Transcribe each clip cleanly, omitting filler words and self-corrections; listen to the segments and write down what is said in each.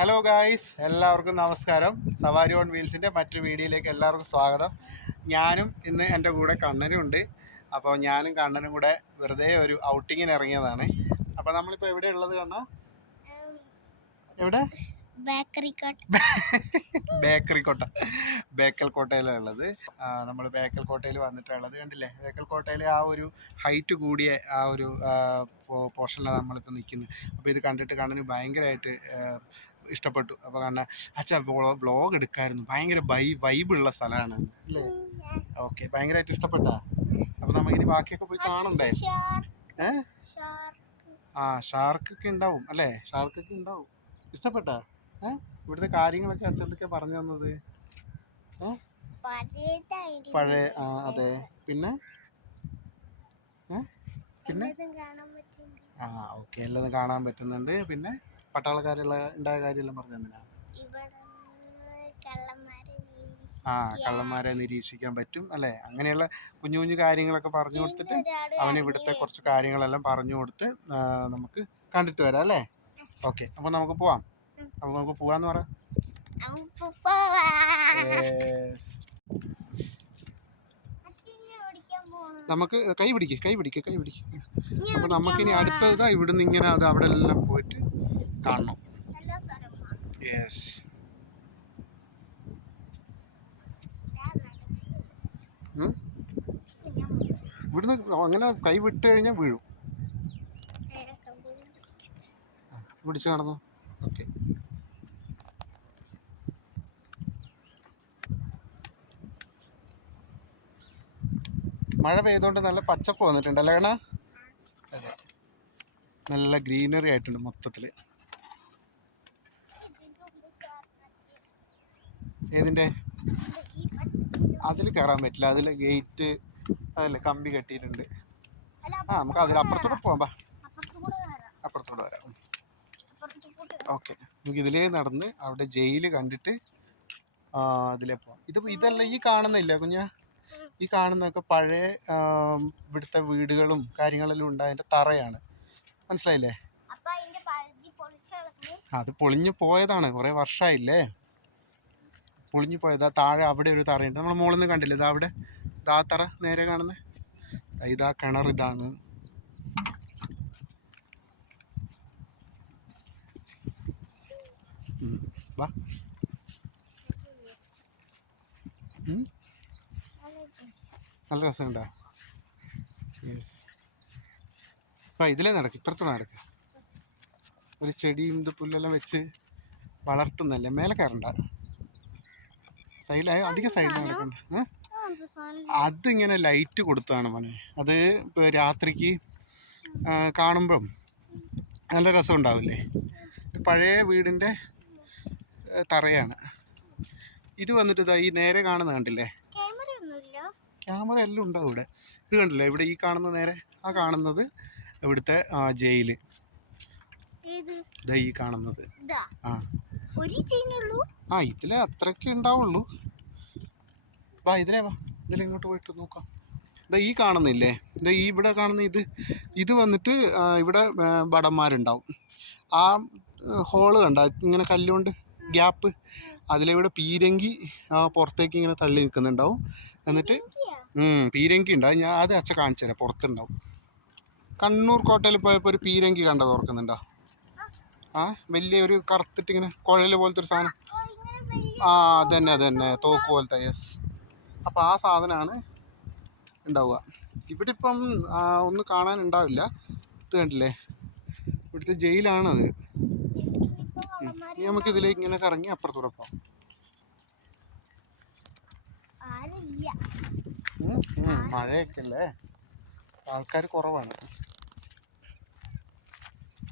Hello guys, എല്ലാവർക്കും നമസ്കാരം. സവാരി ഓൺ വീൽസിൻ്റെ മറ്റൊരു വീഡിയോയിലേക്ക് എല്ലാവർക്കും സ്വാഗതം. ഞാനും ഇന്ന് എൻ്റെ കൂടെ കണ്ണനും ഉണ്ട്. അപ്പോൾ ഞാനും കണ്ണനും കൂടെ വെറുതെ ഒരു ഔട്ടിങ്ങിന് ഇറങ്ങിയതാണ്. അപ്പോൾ നമ്മളിപ്പോൾ എവിടെ ഉള്ളത് കണ്ണാ? എവിടെ? ബേക്കൽ കോട്ടയിലാണ് ഉള്ളത്. നമ്മൾ ബേക്കൽ കോട്ടയിൽ വന്നിട്ടുള്ളത് കണ്ടില്ലേ? ബേക്കൽ കോട്ടയിലെ ആ ഒരു ഹൈറ്റ് കൂടിയ ആ ഒരു പോർഷനിലാണ് നമ്മളിപ്പോൾ നിൽക്കുന്നത്. അപ്പോൾ ഇത് കണ്ടിട്ട് കണ്ണന് ഭയങ്കരമായിട്ട് ഇഷ്ടപ്പെട്ടു. അപ്പോൾ കണ്ണ അച്ഛാ വ്ളോഗ് എടുക്കായിരുന്നു, ഭയങ്കര വൈബുള്ള സ്ഥലമാണ് അല്ലേ? ഓക്കെ, ഭയങ്കരമായിട്ട് ഇഷ്ടപ്പെട്ടാ? അപ്പോൾ നമുക്കിനി ബാക്കിയൊക്കെ പോയി കാണണ്ടേ? ഷാർക്കൊക്കെ ഉണ്ടാവും അല്ലേ? ഷാർക്കൊക്കെ ഉണ്ടാവും. ഇഷ്ടപ്പെട്ടാ? ഇവിടുത്തെ കാര്യങ്ങളൊക്കെ അച്ഛൻ എന്തൊക്കെ പറഞ്ഞു തന്നത്? പഴയ അതെ. പിന്നെ പിന്നെ ഓക്കെ, എല്ലാതും കാണാൻ പറ്റുന്നുണ്ട്. പിന്നെ പട്ടാളക്കാരുള്ള ഉണ്ടായ കാര്യമെല്ലാം പറഞ്ഞു തന്നിനാ? കള്ളന്മാരെ നിരീക്ഷിക്കാൻ പറ്റും അല്ലേ? അങ്ങനെയുള്ള കുഞ്ഞു കുഞ്ഞു കാര്യങ്ങളൊക്കെ പറഞ്ഞു കൊടുത്തിട്ട് അവന് ഇവിടുത്തെ കുറച്ച് കാര്യങ്ങളെല്ലാം പറഞ്ഞു കൊടുത്ത് നമുക്ക് കണ്ടിട്ട് വരാം അല്ലേ? ഓക്കെ, അപ്പോൾ നമുക്ക് പോവാം. അപ്പോൾ നമുക്ക് പോവാന്ന് പറ. നമുക്ക് കൈ പിടിക്ക്. അപ്പോൾ നമുക്കിനി അടുത്തത് ഇവിടുന്ന് ഇങ്ങനെ അത് അവിടെ എല്ലാം പോയിട്ട് കാണണം. യെസ്, ഇവിടുന്ന് അങ്ങനെ കൈ വിട്ട് കഴിഞ്ഞാൽ വീഴും. പിടിച്ച് നടന്നു. ഓക്കെ, മഴ പെയ്തുകൊണ്ട് നല്ല പച്ചപ്പ് വന്നിട്ടുണ്ട് അല്ലേ കണ്ണാ? അതെ, നല്ല ഗ്രീനറി ആയിട്ടുണ്ട് മൊത്തത്തിൽ. ഏതിൻ്റെ? അതിൽ കയറാൻ പറ്റില്ല, അതിൽ ഗേറ്റ് അതല്ലേ കമ്പി കെട്ടിയിട്ടുണ്ട്. നമുക്ക് അതിൽ അപ്പുറത്തൂടെ പോകാം. അപ്പുറത്തൂടെ വരാം. ഓക്കെ, നമുക്ക് ഇതിലേ നടന്ന് അവിടെ ജയിൽ കണ്ടിട്ട് അതിലേ പോവാം. ഇതല്ല ഈ കാണുന്നില്ല കുഞ്ഞാ? ഈ കാണുന്നതൊക്കെ പഴയ ഇവിടുത്തെ വീടുകളും കാര്യങ്ങളെല്ലാം ഉണ്ടായതിൻ്റെ തറയാണ്. മനസ്സിലായില്ലേ? അത് പൊളിഞ്ഞു പോയതാണ്, കുറേ വർഷമായില്ലേ പൊളിഞ്ഞു പോയത്. താഴെ അവിടെ ഒരു തറയുണ്ട്, നമ്മൾ മുകളിൽ നിന്ന് കണ്ടില്ലേ? ഇതാ അവിടെ ഇതാ തറ നേരെ കാണുന്നത്. ഇതാ കിണർ, ഇതാണ്. വാ, നല്ല രസമുണ്ടോ? യെസ്. ഇതിലേ നടക്കും, ഇപ്പുറത്തോടെ നടക്കുക. ഒരു ചെടിയും ഇത് പുല്ലെല്ലാം വെച്ച് വളർത്തുന്നല്ലേ. മേലെ കയറണ്ട, സൈഡിലായ അധികം സൈഡിൽ നടക്കണ്ട. അതിങ്ങനെ ലൈറ്റ് കൊടുത്താണ് മോനെ. അത് ഇപ്പോൾ രാത്രിക്ക് കാണുമ്പം നല്ല രസം ഉണ്ടാവില്ലേ? പഴയ വീടിൻ്റെ തറയാണ് ഇത്. വന്നിട്ട് ഇതാ ഈ നേരെ കാണുന്നത് കണ്ടില്ലേ? ക്യാമറ എല്ലാം ഉണ്ടാവും ഇവിടെ. ഇത് കണ്ടില്ലേ? ഇവിടെ ഈ കാണുന്ന നേരെ ആ കാണുന്നത് ഇവിടുത്തെ ജയില്. ഈ കാണുന്നത് ഇതിലെ അത്രയ്ക്ക് ഉണ്ടാവുള്ളൂ. വാ, ഇതിലിങ്ങോട്ട് പോയിട്ട് നോക്കാം. ഈ കാണുന്നില്ലേ? ഈ ഇവിടെ കാണുന്ന ഇത് വന്നിട്ട് ഇവിടെ ഭടന്മാരുണ്ടാവും. ആ ഹോള് കണ്ട ഇങ്ങനെ കല്ലുകൊണ്ട് ഗ്യാപ്പ്, അതിലിവിടെ പീരങ്കി പുറത്തേക്ക് ഇങ്ങനെ തള്ളി നിൽക്കുന്നുണ്ടാവും. എന്നിട്ട് പീരങ്കി ഉണ്ടാവും. ഞാൻ അത് അച്ഛൻ കാണിച്ചു തരാം. പുറത്തുണ്ടാവും. കണ്ണൂർ കോട്ടയിൽ പോയപ്പോൾ ഒരു പീരങ്കി കണ്ടത് ഓർക്കുന്നുണ്ടോ? വലിയ ഒരു കറുത്തിട്ട് ഇങ്ങനെ കുഴൽ പോലത്തെ ഒരു സാധനം. അതന്നെ തോക്ക് പോലത്തെ. യെസ്, അപ്പോൾ ആ സാധനമാണ് ഉണ്ടാവുക. ഇവിടെ ഇപ്പം ഒന്നും കാണാനുണ്ടാവില്ല. ഇത് കണ്ടില്ലേ? ഇവിടുത്തെ ജയിലാണത്. നമുക്കിതിലേക്ക് ഇങ്ങനെ കറങ്ങി അപ്പുറത്തൂടെ പോകാം. മഴയൊക്കെ അല്ലേ, ആൾക്കാർ കുറവാണ്.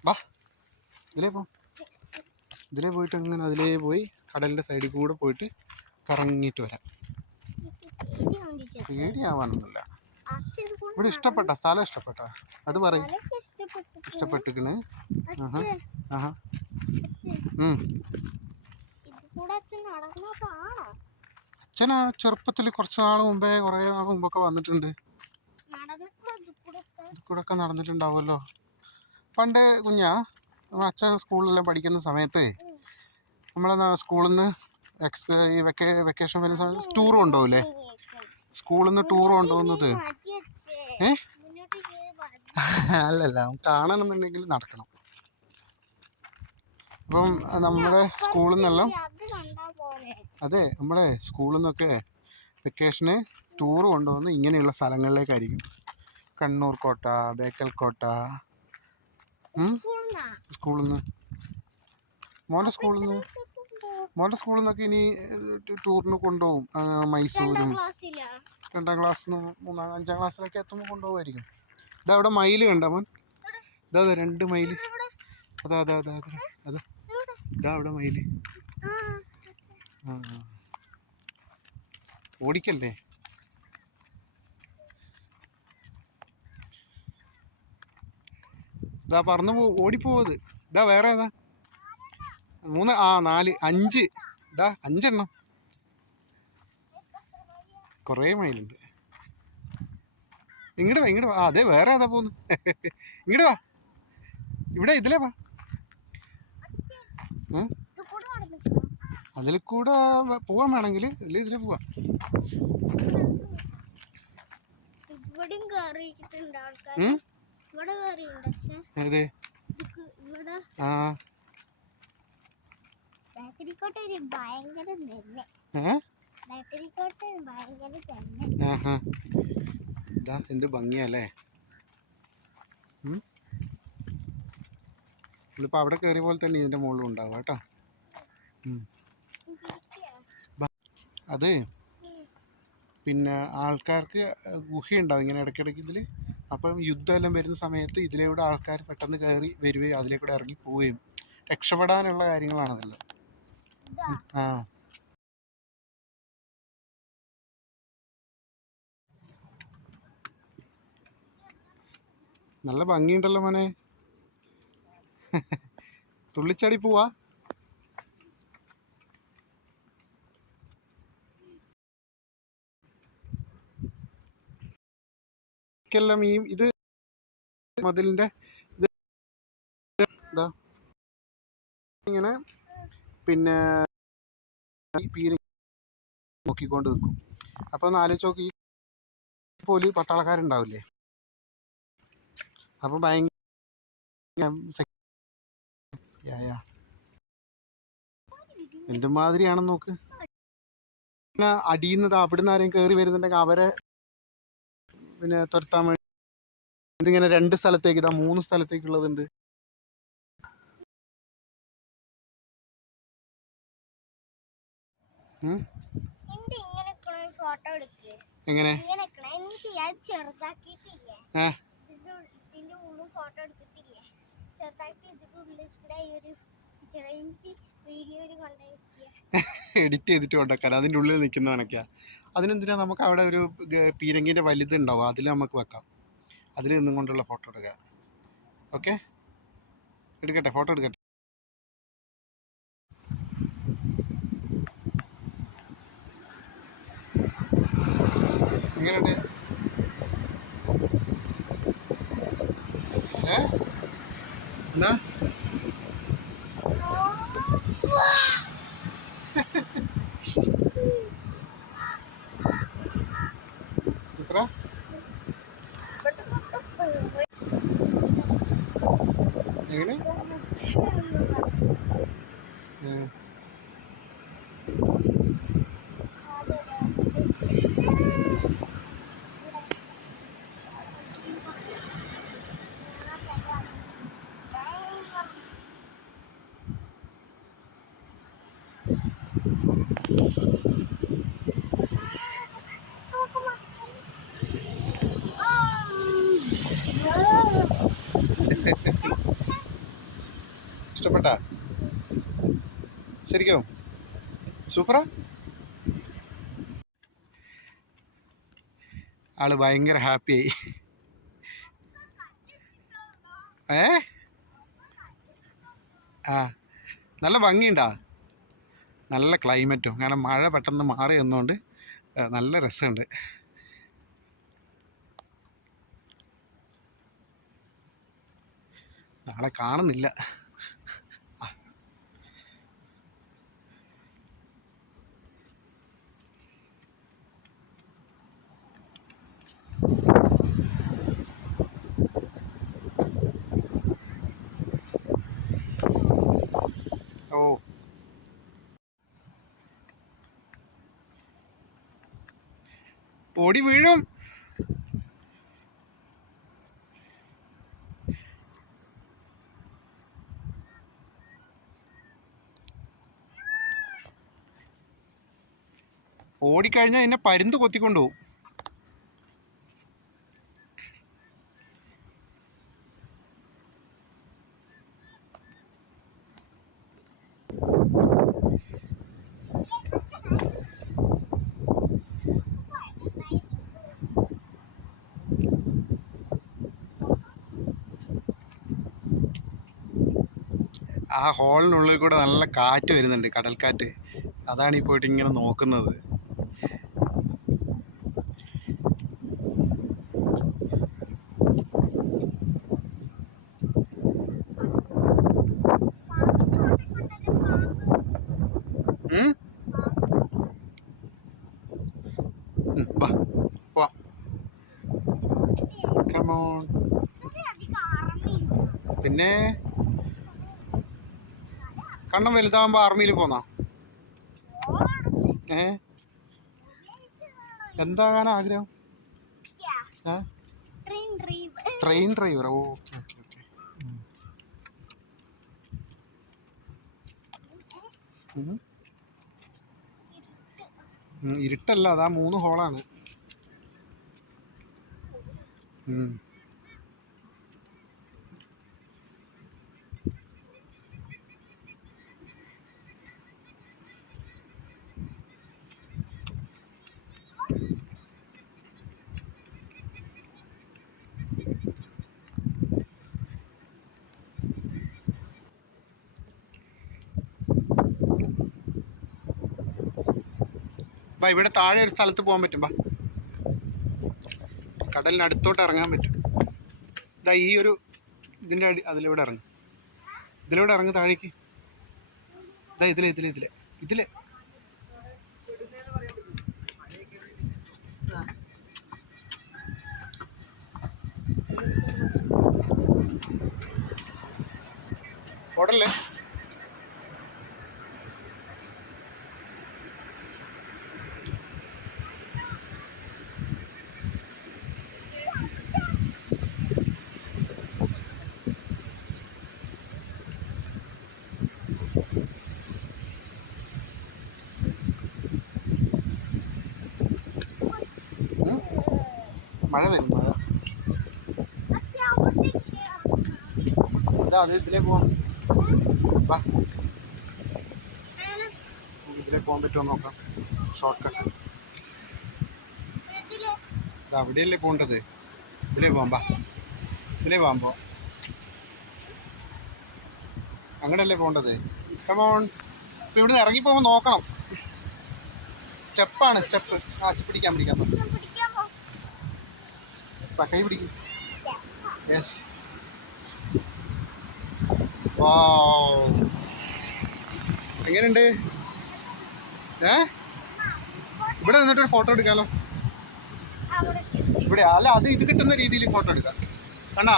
വാ, ഇതിലേ പോയിട്ട് അങ്ങനെ അതിലേ പോയി കടലിൻ്റെ സൈഡിൽ കൂടെ പോയിട്ട് കറങ്ങിയിട്ട് വരാം. പേടിയാവാനൊന്നുമില്ല. ഇവിടെ ഇഷ്ടപ്പെട്ട സ്ഥലം ഇഷ്ടപ്പെട്ട അത് പറയും. ഇഷ്ടപ്പെട്ടിക്കണ്. അച്ഛനാ ചെറുപ്പത്തിൽ കുറച്ച് നാൾ മുമ്പേ, കുറേ നാൾ മുമ്പൊക്കെ വന്നിട്ടുണ്ട്. കൂടെ ഒക്കെ നടന്നിട്ടുണ്ടാവുമല്ലോ പണ്ട് കുഞ്ഞാ. അച്ഛൻ സ്കൂളിലെല്ലാം പഠിക്കുന്ന സമയത്ത് നമ്മളെ സ്കൂളിൽ നിന്ന് ഈ വെക്കേഷൻ വരുന്ന സമയത്ത് ടൂർ കൊണ്ടുപോകില്ലേ? സ്കൂളിൽ നിന്ന് ടൂർ കൊണ്ടുപോകുന്നത് അല്ലല്ല, കാണണമെന്നുണ്ടെങ്കിൽ നടക്കണം. അപ്പം നമ്മുടെ സ്കൂളിൽ നിന്നെല്ലാം അതെ, നമ്മുടെ സ്കൂളിൽ നിന്നൊക്കെ വെക്കേഷന് ടൂർ കൊണ്ടുപോകുന്നത് ഇങ്ങനെയുള്ള സ്ഥലങ്ങളിലേക്കായിരിക്കും. കണ്ണൂർ കോട്ട, ബേക്കൽ കോട്ട. സ്കൂളിൽ നിന്ന് മോൻ്റെ സ്കൂളിൽ നിന്നൊക്കെ ഇനി ടൂറിന് കൊണ്ടുപോകും. മൈസൂരും 2ാം ക്ലാസ്സിൽ 5ാം ക്ലാസ്സിലൊക്കെ എത്തുമ്പോൾ കൊണ്ടുപോകുമായിരിക്കും. ഇതവിടെ മയിൽ കണ്ടോ മോൻ? ഇതാ 2 മയിൽ. അതാ അതാ അതാ അതാ അതാ ഇതാ അവിടെ മയിൽ. ഓടിക്കല്ലേ. ഇതാ പറന്നു ഓടിപ്പോവത്. ഇതാ വേറെ ഏതാ 3 4 5 ഇതാ 5 എണ്ണം. കുറേ മയിലുണ്ട്. ഇങ്ങോട്ട് വാ. അതെ, വേറെ ഏതാ പോന്നു. ഇങ്ങോട്ട് വാ, ഇവിടെ ഇതിലേ വാ. അതിൽ കൂടെ പോവാൻ വേണമെങ്കിൽ ഇതിലേ പോവാ. അതെ എന്ത് ഭംഗിയല്ലേ. ഇപ്പൊ അവിടെ കയറിയ പോലെ തന്നെ ഇതിന്റെ മുകളിൽ ഉണ്ടാവും കേട്ടോ. അത് പിന്നെ ആൾക്കാർക്ക് ഗുഹയുണ്ടാവും ഇങ്ങനെ ഇടയ്ക്കിടയ്ക്ക് ഇതിൽ. അപ്പം യുദ്ധമെല്ലാം വരുന്ന സമയത്ത് ഇതിലൂടെ ആൾക്കാർ പെട്ടെന്ന് കയറി വരികയും അതിലേക്കൂടെ ഇറങ്ങി പോവുകയും രക്ഷപ്പെടാനുള്ള കാര്യങ്ങളാണതെല്ലാം. നല്ല ഭംഗിയുണ്ടല്ലോ മോനെ. തുള്ളിച്ചാടി പോവാ. െല്ലാം ഇത് മതിലിന്റെ ഇങ്ങനെ പിന്നെ നോക്കിക്കൊണ്ട് നിൽക്കും. അപ്പൊ ഒന്ന് ആലോചിച്ച് നോക്കി, ഈ പോലെ പട്ടാളക്കാരുണ്ടാവില്ലേ? അപ്പൊ ഭയങ്കര എന്തുമാതിരിയാണെന്ന് നോക്ക്. പിന്നെ അടിയുന്നത് അവിടുന്ന് ആരെയും കയറി വരുന്നുണ്ടെങ്കിൽ അവരെ പിന്നെ തുരത്താൻ വേണ്ടി ഇതിങ്ങനെ 2 സ്ഥലത്തേക്ക് 3 സ്ഥലത്തേക്കുള്ളതുണ്ട്. എങ്ങനെ എഡിറ്റ് ചെയ്തിട്ട് കൊണ്ടാക്കാൻ അതിൻ്റെ ഉള്ളിൽ നിൽക്കുന്നവനൊക്കെയാ. അതിനെന്തിനാ, നമുക്ക് അവിടെ ഒരു പീരങ്കിൻ്റെ വലുതുണ്ടാവും, അതിൽ നമുക്ക് വെക്കാം. അതിൽ നിന്നും കൊണ്ടുള്ള ഫോട്ടോ എടുക്കാം. ഓക്കെ, എടുക്കട്ടെ, ഫോട്ടോ എടുക്കട്ടെ. എങ്ങനെയുണ്ട്? എന്നാ സൂപ്പറാ. എങ്ങനെ ഇഷ്ടപ്പെട്ടാ? ശരിക്കും സൂപ്പറാ. ആള് ഭയങ്കര ഹാപ്പിയായി. നല്ല ഭംഗിയുണ്ടാ, നല്ല ക്ലൈമറ്റും. കാരണം മഴ പെട്ടെന്ന് മാറി വന്നുകൊണ്ട് നല്ല രസമുണ്ട്. നാളെ കാണുന്നില്ല. ഓ ഓടി വീഴും. ഓടിക്കഴിഞ്ഞാൽ എന്നെ പരുന്ത് കൊത്തിക്കൊണ്ടുപോകും. ആ ഹോളിനുള്ളിൽ കൂടെ നല്ല കാറ്റ് വരുന്നുണ്ട്, കടൽക്കാറ്റ്. അതാണ് ഈ പോയിട്ട് ഇങ്ങനെ നോക്കുന്നത്. പിന്നെ കണ്ണം വലുതാകുമ്പോ ആർമിയിൽ പോന്നാ? എന്താകാൻ ആഗ്രഹം? Train driver. Okay okay okay. ഇരുട്ടല്ല, അതാ 3 ഹോളാണ്. ഇവിടെ താഴെ ഒരു സ്ഥലത്ത് പോകാൻ പറ്റും. കടലിന് അടുത്തോട്ട് ഇറങ്ങാൻ പറ്റും. ഇതാ ഈ ഒരു ഇതിൻ്റെ അതിലൂടെ ഇറങ്ങും. ഇതിലൂടെ ഇറങ്ങും താഴേക്ക്. ഇതാ ഇതിലെ ഓടല്ലേ. മഴ വരും, മഴ. ഇതാ അത് ഇതിലേ പോവാം. വാ, ഇതിലേ പോകാൻ പറ്റുമോ നോക്കാം. Short cut. ഇത് അവിടെയല്ലേ പോകേണ്ടത്? ഇതിലേ പോകാം. ഇതിലേ പോകുമ്പോൾ അങ്ങനെയല്ലേ പോകേണ്ടത്? കമോൺ. ഇപ്പം ഇവിടുന്ന് ഇറങ്ങിപ്പോകുമ്പോൾ നോക്കണം. സ്റ്റെപ്പാണ്, സ്റ്റെപ്പ്. പിടിക്കാം കൈ പിടിക്കും. യെസ്. എങ്ങനെയുണ്ട്? ഇവിടെ നിന്നിട്ടൊരു ഫോട്ടോ എടുക്കാമല്ലോ. ഇവിടെ അല്ല, അത് ഇത് കിട്ടുന്ന രീതിയിൽ ഫോട്ടോ എടുക്കാം. കണ്ണാ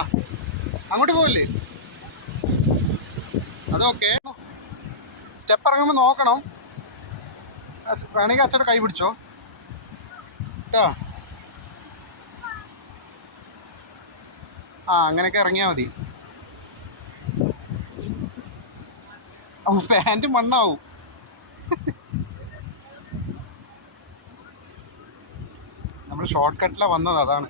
അങ്ങോട്ട് പോവല്ലേ? അതൊക്കെ സ്റ്റെപ്പ് ഇറങ്ങുമ്പോൾ നോക്കണം. വേണമെങ്കിൽ അച്ഛൻ്റെ കൈ പിടിച്ചോ കേട്ടോ. അങ്ങനെയൊക്കെ ഇറങ്ങിയാൽ മതി. പാൻറ് മണ്ണാവും. നമ്മൾ ഷോർട്ട് കട്ടിലാണ് വന്നത്, അതാണ്.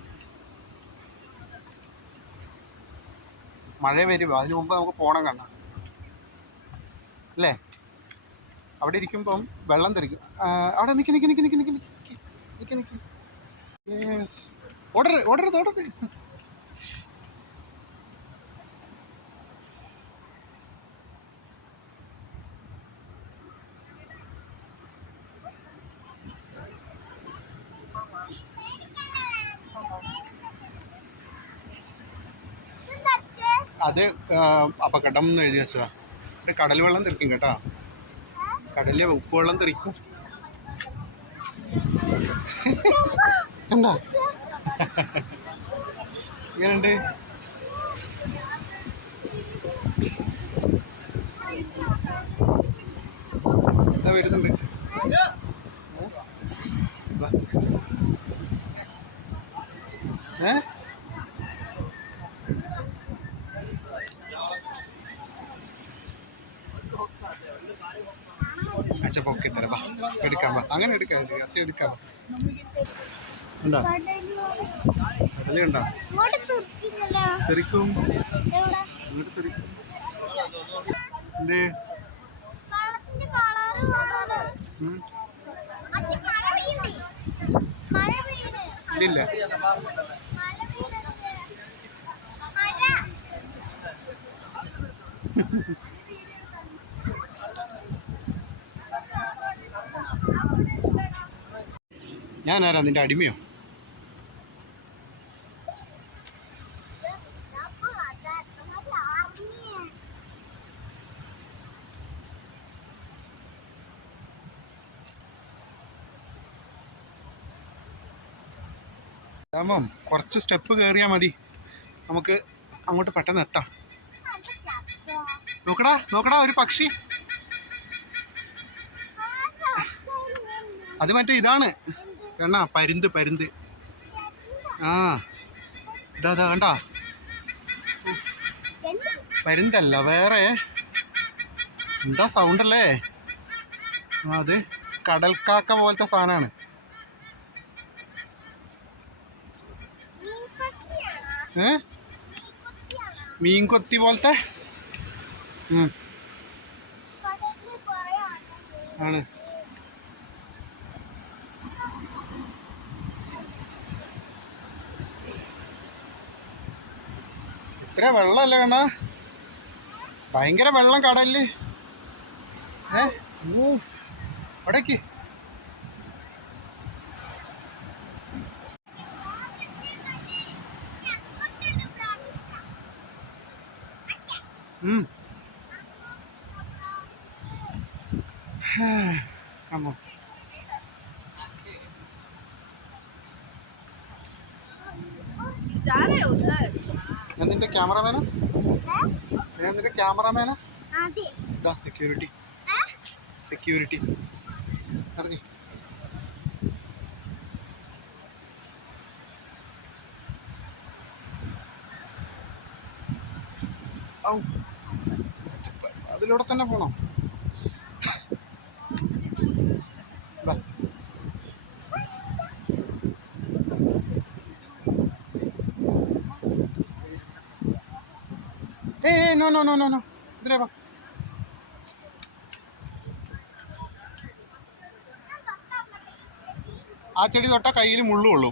മഴ വരും, അതിനു മുമ്പ് നമുക്ക് പോകണം കണ്ണ അല്ലേ? അവിടെ ഇരിക്കുമ്പം വെള്ളം തെറിക്കും. അവിടെ നിൽക്ക്. യെസ്. ഓടരുത്. അത് അപകടം എന്ന് എഴുതി വെച്ചതാ. ഇവിടെ കടൽ വെള്ളം തെറിക്കും കേട്ടോ. കടലിലെ ഉപ്പുവെള്ളം തെറിക്കും. എന്താ ഇങ്ങനെയുണ്ട്? എന്താ വരുന്നുണ്ട്. അച്ഛ പൊക്കി തരാം, എടുക്കാൻ വാ. അങ്ങനെ എടുക്കാം, എടുക്കാം. ഉണ്ടോ കടലുണ്ടോ? തെറിക്കും ഇങ്ങോട്ട് തെറിക്കും. എന്തേ ഇല്ല ഞാനാരാ നിന്റെ അടിമയോ? രാമം കുറച്ച് സ്റ്റെപ്പ് കയറിയാൽ മതി, നമുക്ക് അങ്ങോട്ട് പെട്ടെന്ന് എത്താം. നോക്കടാ നോക്കടാ, ഒരു പക്ഷി. അത് മറ്റേ ഇതാണ് കണ്ണാ, പരുന്ത് പരുന്ത്. ആ ഇതാ കണ്ടാ, പരുന്തല്ല, വേറെ എന്താ സൗണ്ട് അല്ലേ. അത് കടൽക്കാക്ക പോലത്തെ സാധനമാണ്. മീൻകൊത്തി പോലത്തെ ആണ്. ഇത്ര വെള്ളമല്ലേ കണ്ണാ, ഭയങ്കര വെള്ളം കടലില്. അവിടേക്ക് കമ്മോ. ഞാൻ നിന്റെ ക്യാമറമാനാ, ഞാൻ നിന്റെ ക്യാമറമാനാ. ഇതാ സെക്യൂരിറ്റി, സെക്യൂരിറ്റി അറിഞ്ഞു. അതിലൂടെ തന്നെ പോണോ? No no no no no, ഇതിലേ വാ. ആ ചെടി തൊട്ടാ കയ്യിൽ മുള്ളുള്ളൂ.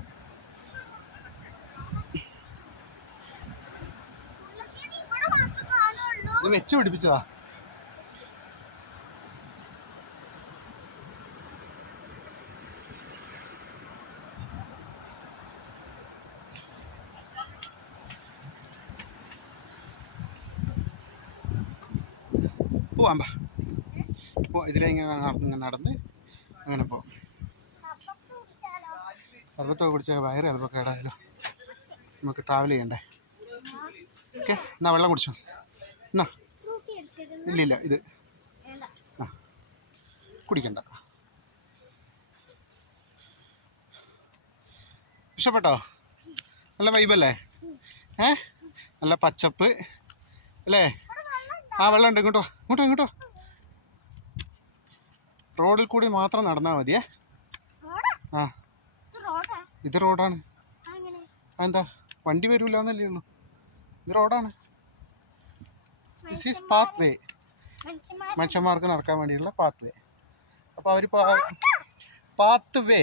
ഇത് വെച്ച് പിടിപ്പിച്ചതാ. പോവാൻ പോ, ഇതിലെ ഇങ്ങനെ നടന്ന് അങ്ങനെ പോവാം. സർബത്തൊക്കെ കുടിച്ചാൽ വയറ് ചിലപ്പോൾ കേടായാലോ, നമുക്ക് ട്രാവൽ ചെയ്യണ്ടേ. ഓക്കെ, എന്നാ വെള്ളം കുടിച്ചോ. എന്നാ ഇല്ലില്ല, ഇത് ആ കുടിക്കണ്ട. ഇഷ്ടപ്പെട്ടോ? നല്ല വൈബല്ലേ? നല്ല പച്ചപ്പ് അല്ലേ? ആ വെള്ളമുണ്ട്. ഇങ്ങോട്ടോ ഇങ്ങോട്ടോ ഇങ്ങോട്ടോ. റോഡിൽ കൂടി മാത്രം നടന്നാൽ മതിയേ. ആ ഇത് റോഡാണ്. എന്താ വണ്ടി വരൂലെന്നല്ലേ ഉള്ളൂ, ഇത് റോഡാണ്. ദിസ് ഈസ് പാത്ത് വേ, മനുഷ്യന്മാർക്ക് നടക്കാൻ വേണ്ടിയുള്ള പാത്ത് വേ. അപ്പോൾ അവർ പാത്ത് വേ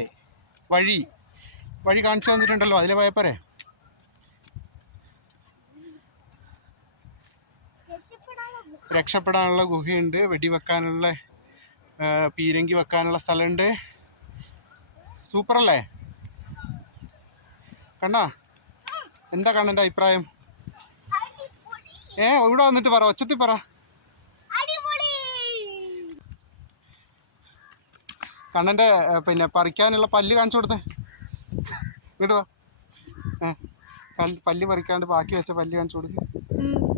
വഴി വഴി കാണിച്ചു തന്നിട്ടുണ്ടല്ലോ, അതിലെ പോയപ്പോരെ. രക്ഷപ്പെടാനുള്ള ഗുഹയുണ്ട്, വെടിവെക്കാനുള്ള പീരങ്കി വെക്കാനുള്ള സ്ഥലമുണ്ട്. സൂപ്പറല്ലേ കണ്ണാ? എന്താ കണ്ണൻ്റെ അഭിപ്രായം? ഇവിടെ വന്നിട്ട് പറ, ഒച്ചത്തിൽ പറ. കണ്ണൻ്റെ പിന്നെ പറിക്കാനുള്ള പല്ല് കാണിച്ചു കൊടുത്തേ. ഇങ്ങോട്ട് വാ, പല്ല് പറിക്കാണ്ട് ബാക്കി വെച്ച പല്ല് കാണിച്ചു കൊടുക്ക്.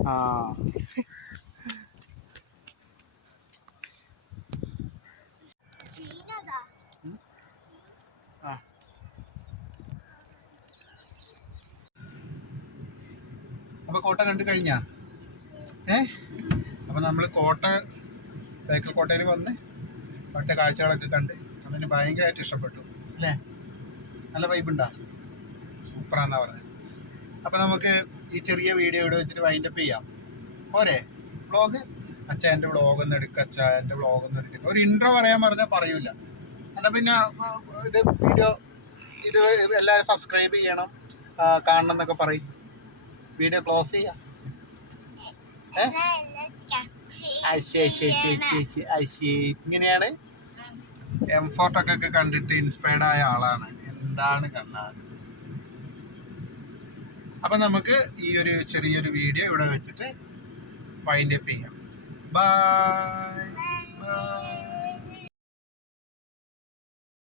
ആ കോട്ട കണ്ടു കഴിഞ്ഞാ അപ്പം നമ്മൾ ബേക്കൽ കോട്ടയിൽ വന്ന് അവിടുത്തെ കാഴ്ചകളൊക്കെ കണ്ട് അതിന് ഭയങ്കരമായിട്ട് ഇഷ്ടപ്പെട്ടു അല്ലേ? നല്ല വൈബുണ്ടാ? സൂപ്പറാന്നാ പറഞ്ഞത്. അപ്പം നമുക്ക് ഈ ചെറിയ വീഡിയോ ഇവിടെ വെച്ചിട്ട് വൈൻഡപ്പ് ചെയ്യാം പോരെ? വ്ളോഗ് എൻ്റെ വ്ളോഗൊന്നും എടുക്കുക, എൻ്റെ വ്ളോഗൊന്നും എടുക്കുക. ഒരു ഇൻട്രോ പറയാൻ പറഞ്ഞാൽ പറയൂല. എന്നാൽ പിന്നെ ഇത് എല്ലാവരും സബ്സ്ക്രൈബ് ചെയ്യണം, കാണണം എന്നൊക്കെ പറയും. വീഡിയോ ക്ലോസ് ചെയ്യാം. ഇങ്ങനെയാണ് M4 കണ്ടിട്ട് ഇൻസ്പയർഡ് ആയ ആളാണ്. എന്താണ് കണ്ണാൻ. അപ്പം നമുക്ക് ഈ ഒരു ചെറിയൊരു വീഡിയോ ഇവിടെ വെച്ചിട്ട് വൈൻഡപ്പ് ചെയ്യാം. ബൈ.